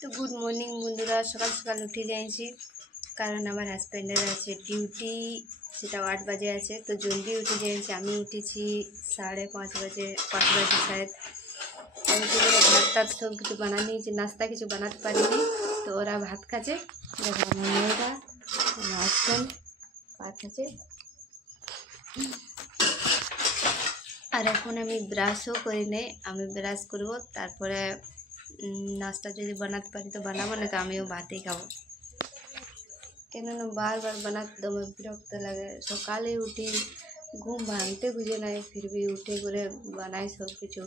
তো good morning বন্ধুরা, সকাল সকাল উঠে যাইছি কারণ আমার হাজব্যান্ডের আছে ডিউটি, সেটা 8 বাজে আছে। তো জলদি উঠে যাইছি। আমি উঠেছি 5:30 বাজে, 5 বাজে শায়দ। উঠে করে ভাত টাত সব কিছু বানানি, যে নাস্তা কিছু বানাতে পারিনি। তো ওরা ভাত খাচ্ছে, দেখো আমার মেয়েরা, আমার হাজব্যান্ড ভাত খাচ্ছে। আর এখন আমি ব্রাশও করি নেই, আমি ব্রাশ করবো, তারপরে নাস্তা যদি বানাতে পারি তো বানাবো, না তো আমিও ভাতেই খাবো। কেননা বারবার বানাতে দমে বিরক্ত লাগে। সকালে উঠি, ঘুম ভাঙতে বুঝে নাই, ফির भी উঠে করে বানাই সব কিছু।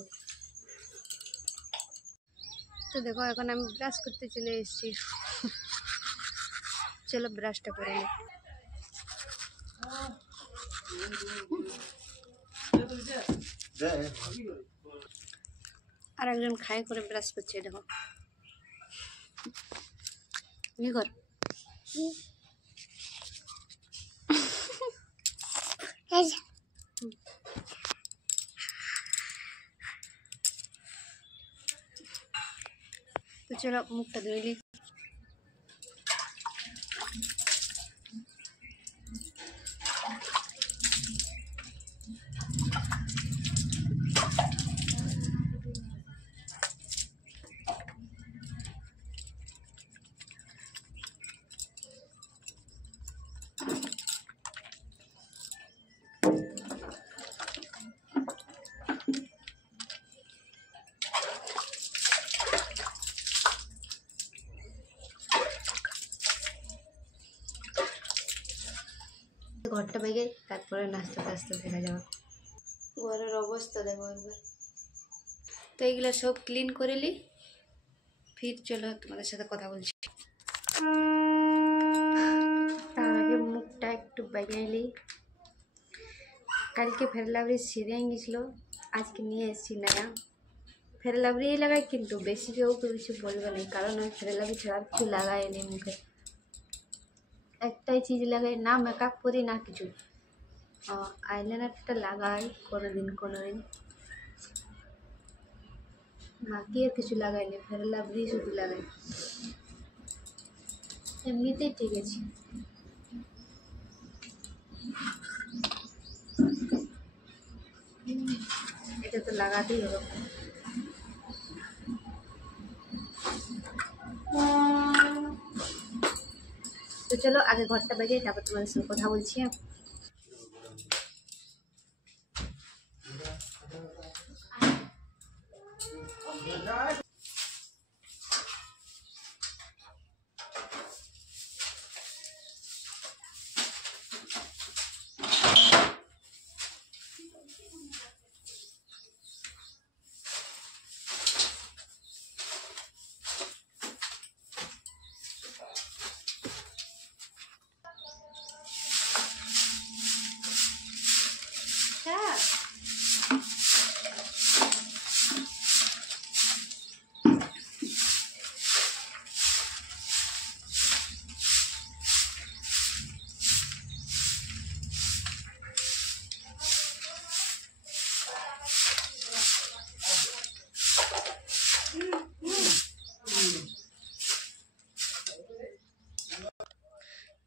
তো দেখো এখন আমি ব্রাশ করতে চলে এসেছি। চলো ব্রাশটা করে নিই। আর একজন খাই করে ব্রাশ করছে, দেখো কি কর। তো চলো মুখটা ধুয়ে নিই। ঘরটা বেগে তারপরে নাস্তা টাস্তা ফেলা যাবে। ঘরের অবস্থা দেখো একবার। তো এইগুলো সব ক্লিন করে নি, ফির চলো তোমাদের সাথে কথা বলছি। তার আগে মুখটা একটু বাগিয়ে নিই। কালকে ফের লাভরি সিরিয়াং গেছিলো, আজকে নিয়ে এসেছি নয়া ফের লাভরি লাগাই, কিন্তু বেশি কেউ কিছু বলবে না, কারণ আমি ফের লাভরি ছাড়া কিছু লাগাইনি মুখে। একটাই চিজ লাগাই, না মেকআপ করি না কিছু। আইলাইনারটা লাগাই কোনোদিন, বাকি আর কিছু লাগাইনি, ফের লাভরি শুধু লাগাই। এমনিতেই ঠিক আছে। এটা তো লাগাতেই হবে। তো চলো আগে ঘরটা বাজে, তারপর তোমাদের সঙ্গে কথা বলছি।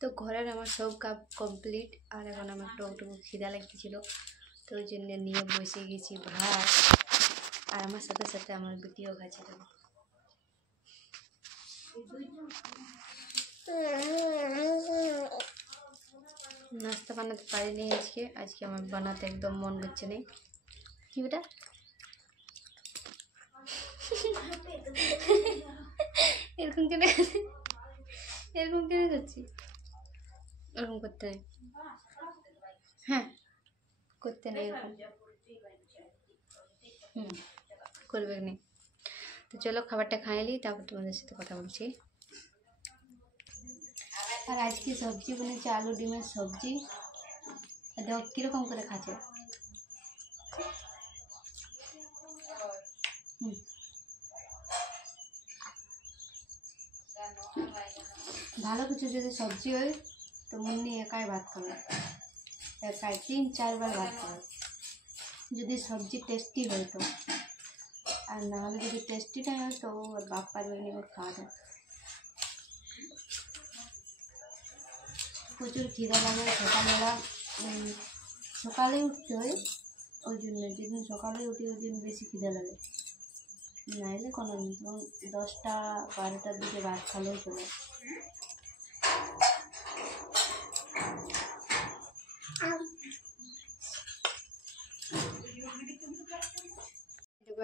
তো ঘরের আমার সব কাজ কমপ্লিট, আর এখন আমার টকটুকু খিদা লাগতেছিল, তো ওই জন্য নিয়ে বসে গেছি ভাত। আর আমার সাথে সাথে আমার বিটিও খাচ্ছে। নাস্তা বানাতে পারিনি আজকে আমার বানাতে একদম মন করছে না। কি বেটা এরকম কেন করছি? এরকম করতে নেই, হ্যাঁ করতে নেই এরকম, করবে না। তো চলো খাবারটা খাই নি, তারপর তোমাদের সাথে কথা বলছি। আর আজকে সবজি বনেছে আলু ডিমের সবজি। দেখো কীরকম করে খাচ্ছে। ভালো কিছু যদি সবজি হয় তো মুন্নি একাই ভাত খাবে, একাই 3-4 বার ভাত খাবে যদি সবজি টেস্টি হয় তো। আর না হলে যদি টেস্টি না হয় তো ওর বাপ পারবে না ওর খাওয়া যায়। প্রচুর খিদা লাগে সকালবেলা, সকালে উঠতে হয়, ওই জন্য যেদিন সকালে উঠি ওই দিন বেশি খিদা লাগে, নাইলে কোনো নেই। তখন 10টা 12টার দিকে ভাত খালেও চলে।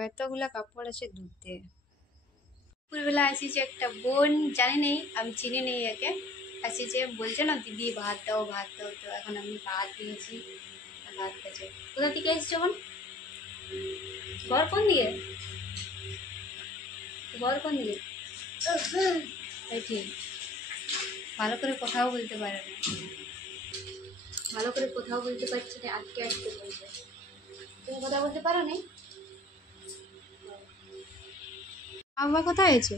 এতগুলা কাপড় আছে ধুতে। দুপুরবেলা আসিছে একটা বোন, জানি নেই, আমি চিনি নেই একে, আসিছে বলছে না দিদি ভাত দাও ভাত দাও, তো এখন আমি ভাত দিয়েছি, ভাত খাচ্ছে। কোথা থেকে এসছো বোন? ঘর কোন দিকে? ঘর কোন দিকে? ঠিক, ভালো করে কথাও বলতে পারে না, ভালো করে কথাও বলতে পারছি না, আটকে আটকে বলছে। তুমি কথা বলতে পারো না? মা বাবা কোথায় আছে?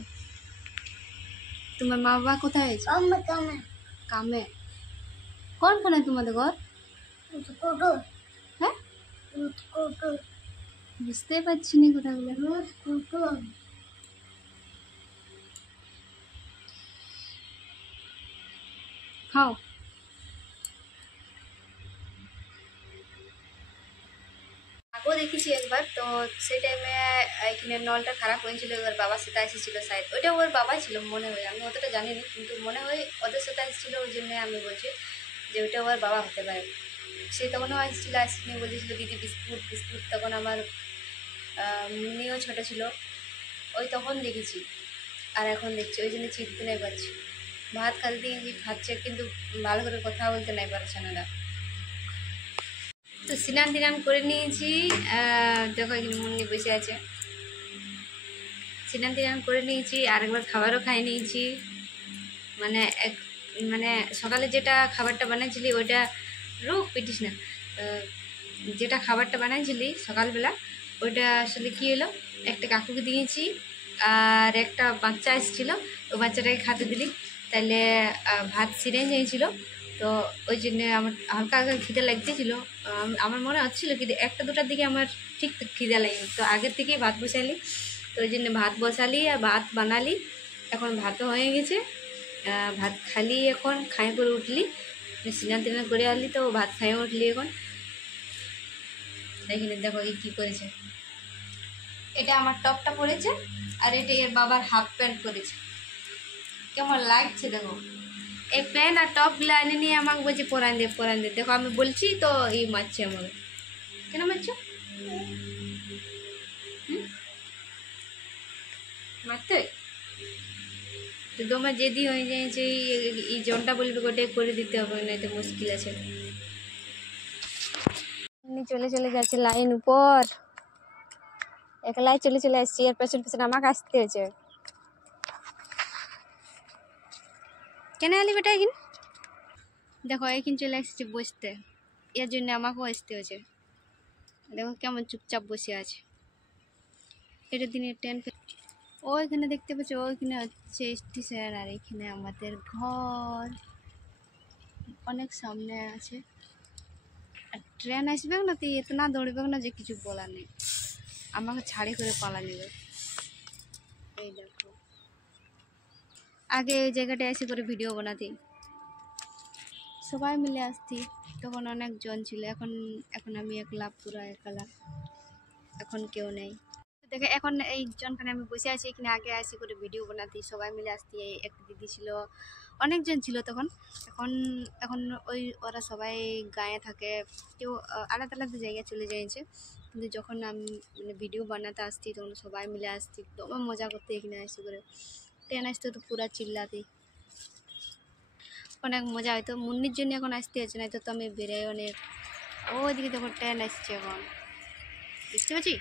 তোমার মা বাবা কোথায় আছে? কামে। কোন কোনে তোমাদের ঘর? হ্যাঁ, বুঝতেই পারছি না কথাগুলো। খাও। আগেও দেখেছি একবার, তো সেই টাইমে এখানে নলটা খারাপ হয়েছিল, ওর বাবার সাথে এসেছিলো শায়দ, ওইটা ওর বাবাই ছিল মনে হয়, আমি অতটা জানিনি, কিন্তু মনে হয় ওদের সাথে এসেছিলো, ওই জন্য আমি বলছি যে ওইটা ওর বাবা হতে পারে। সে তখনও আসছিল, আসিনি বলেছিল দিদি বিস্কুট বিস্কুট, তখন আমার মুন্নিও ছোটো ছিল, ওই তখন দেখেছি, আর এখন দেখছি, ওই জন্য চিনতে নাই পারছি। ভাত খালি দিয়ে খাচ্ছে, কিন্তু ভালো করে কথা বলতে নাই পারছে না। তো স্নান টিনান করে নিয়েছি, দেখো এখানে মুন্নি বসে আছে, স্নান টিনান করে নিয়েছি, আরেকবার খাবারও খাই নিয়েছি। মানে মানে সকালে যেটা খাবারটা বানিয়েছিলি ওইটা রোগ পিটিস না, যেটা খাবারটা বানিয়েছিলি সকালবেলা ওইটা আসলে কী হলো, একটা কাকুকে দিয়েছি, আর একটা বাচ্চা এসেছিলো, ওই বাচ্চাটাকে খেতে দিলি, তাহলে ভাত ছিঁড়ে নিয়েছিল, তো ওই জন্যে আমার হালকা হালকা খিদে লাগতেছিলো। আমার মনে হচ্ছিলো কি 1টা 2টার দিকে আমার ঠিক খিদে লাগেনি, তো আগের থেকেই ভাত বসালি, তো ওই জন্য ভাত বসালি আর ভাত বানালি, এখন ভাতও হয়ে গেছে, ভাত খালি, এখন খাই করে উঠলি, স্নান টিনান করে আনলি, তো ভাত খাইয়ে উঠলি এখন। এখানে দেখো এই কী করেছে, এটা আমার টপটা পরেছে, আর এটা এর বাবার হাফ প্যান্ট পরেছে, কেমন লাগছে দেখো। এই প্যান্ট আর টপগুলো এনে নিয়ে আমাকে বলছে পরান দে পরান দে, দেখো আমি বলছি তো এই মারছে আমাকে। কেন মারছো? মারতে তো তোমার যেদি হয়ে যায় যে এই জনটা বলবে গোটাই করে দিতে হবে, না তো মুশকিল আছে। চলে চলে যাচ্ছে লাইন উপর, একলাই চলে চলে আসছি, আর পেছন পেছন আমাকে আসতে হয়েছে। কেন আলি বেটা এখানে? দেখো এখানে চলে আসছে বসতে, এর জন্য আমাকেও আসতে হয়েছে। দেখো কেমন চুপচাপ বসে আছে, এটা দিনে ট্রেন। ওইখানে দেখতে পাচ্ছি, ওইখানে হচ্ছে স্টেশন, আর এখানে আমাদের ঘর অনেক সামনে আছে, আর ট্রেন আসবে না তো এতনা দৌড়বে না যে কিছু বলার নেই, আমাকে ছাড়ি করে পালা নেবে। এই দেখো, আগে এই জায়গাটায় এসে করে ভিডিও বানাতি, সবাই মিলে আসতি, তখন অনেকজন ছিল, এখন এখন আমি একলা, পুরা একলা, এখন কেউ নেই। দেখে এখন এই জনখানে আমি বসে আছি, এখানে আগে আসি করে ভিডিও বানাতি, সবাই মিলে আসতি, একটা দিদি ছিল, অনেকজন ছিল তখন। এখন এখন ওই ওরা সবাই গায়ে থাকে, কেউ আলাদা আলাদা জায়গায় চলে যাইছে, কিন্তু যখন আমি মানে ভিডিও বানাতে আসতি তখন সবাই মিলে আসতি, তোমার মজা করতে এখানে আসি করে, ট্রেন আসতে তো পুরা চিল্লাতি, অনেক মজা হয়তো। মুন্নির জন্য এখন আসতে হচ্ছে, না তো আমি বেরোই অনেক। ওইদিকে দেখো ট্রেন আসছে এখন, দেখতে পাচ্ছি,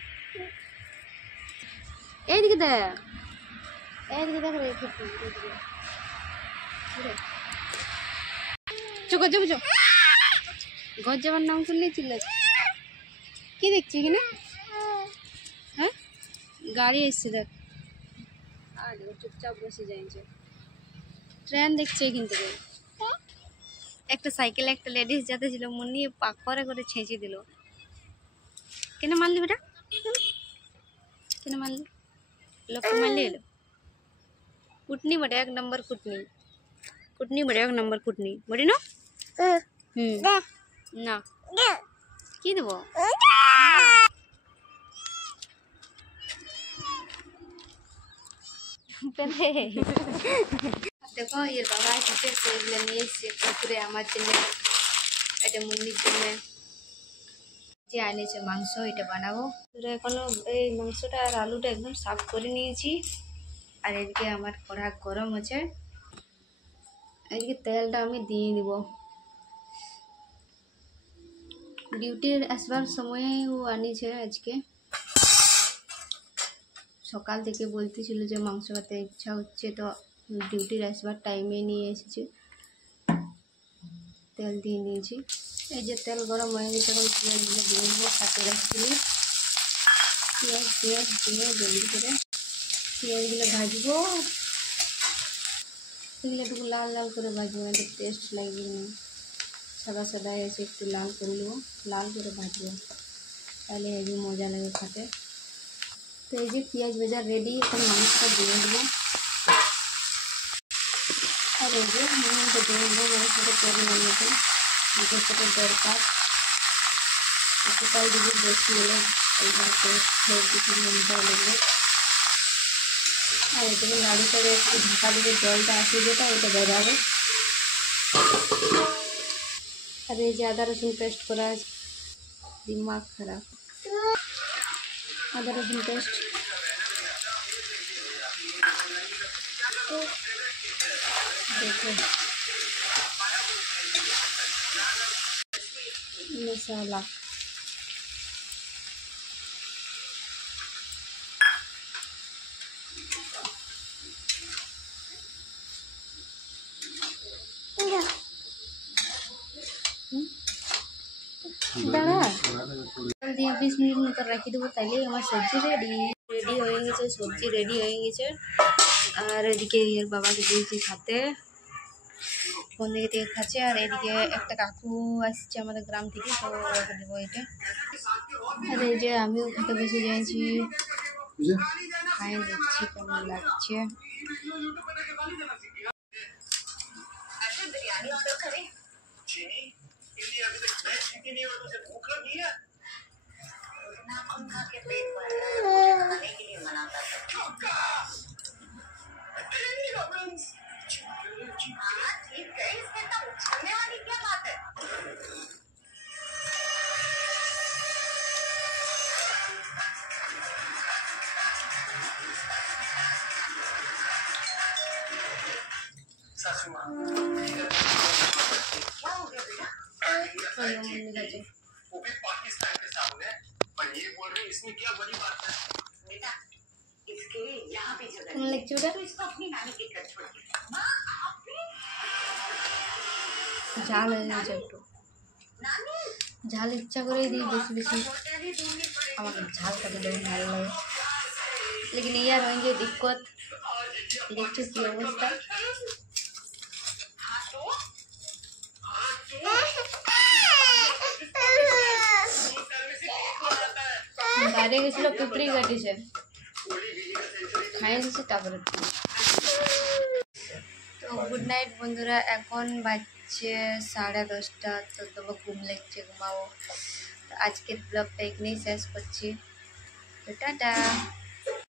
এইদিকে দেখ, এইদিকে দেখ রে, ঘর যাবো, ঘর যাবার নাম শুনলেই চিল্লাচ্ছে। কি দেখছি এখানে? হ্যাঁ, গাড়ি এসছে দেখ, আর চুপচাপ বসে যাইছে, ট্রেন দেখছে এখান থেকে। একটা সাইকেলে একটা লেডিস যাতে ছিল, মুন্নি পাক করে ছেঁচে দিল। কেন মারলি বেটা? কেন মারলি? লোককে মারলি এলো কুটনি বটে, 1 নম্বর কুটনি, কুটনি বটে 1 নম্বর কুটনি বটি না। না কি দেবো? দেখো এর বাবা এসেছে, সেগুলো নিয়ে এসছে পুকুরে আমার জন্য, এটা মুন্নির জন্য যে আনেছে মাংস, এটা বানাবো। এখনো এই মাংসটা আর আলুটা একদম সাফ করে নিয়েছি। আর এদিকে আমার কড়া গরম আছে, এদিকে তেলটা আমি দিয়ে দিব। ডিউটির আসবার সময়ে ও আনিছে আজকে, সকাল থেকে বলতেছিল যে মাংস খেতে ইচ্ছা হচ্ছে, তো ডিউটির আসবার টাইমে নিয়ে এসেছি। তেল দিয়ে নিয়েছি, এই যে তেল গরম হয়ে গেছে, এখন পেঁয়াজগুলো দিয়ে দেবো। সাথে রাখছিলি পেঁয়াজ দিয়ে জলদি করে পেঁয়াজগুলো ভাজবো, এগুলো একটু লাল লাল করে ভাজবো, এটা টেস্ট লাগবে না। সাদা সাদা এসে একটু লাল করে নেবো, লাল করে ভাজবো, তাহলে হেবি মজা লাগে খেতে। তো এই যে পেঁয়াজ ভাজা রেডি, এখন মাংসটা দিয়ে দেবো। আর এই যে নুনটা দিয়ে দেবো, মাংসটা পরিমাণ মতো যতটা দরকার, এতটাই যদি বেশি হলে এইবার টেস্ট হয়ে কিছু নুনটা লাগবে। আর এটাকে নাড়ি করে একটু ঢাকা দিয়ে জলটা আসে যেটা ওটা বেরাবো। আর এই যে আদা রসুন পেস্ট করা আছে, দিমাগ খারাপ, আদা রসুন পেস্ট देखो, मसाला দাঁড়া দিয়ে 20 মিনিট মতো রাখি দেবো, তাইলে আমার সবজি রেডি হয়ে গেছে, সবজি রেডি হয়ে গেছে। আর এদিকে এর বাবাকে দিয়েছি খাতে, ফোন থেকে খাচ্ছে। আর এদিকে একটা কাকু আসছে আমাদের গ্রাম থেকে, তো ওকে দেবো এটা। আর এই যে আমিও খেতে বসে যাইছি, খাই দেখছি কেমন লাগছে। वो भी पाकिस्तान के सामने, पर ये बोल रही इसमें क्या बड़ी बात है बेटा, इसके यहाँ भी जगह नहीं है, तो इसको अपनी नानी के घर छोड़ के माँ आप भी ঝাল হয়ে গেছে একটু, ঝাল ইচ্ছা করেই দিই বেশি বেশি, আমাকে ঝাল খেতে দেবো ভালো লাগে। लेकिन यार होंगे दिक्कत, देखो की अवस्था। বাইরে গেছিল পিঁপড়ি কাটিছে, খাই দিচ্ছে তারপরে। তো গুড নাইট বন্ধুরা, এখন বাজছে 10:30, তো তোমার ঘুম লাগছে, ঘুমাবো। তো আজকের ব্লগটা এখানেই শেষ করছি, তো টাটা।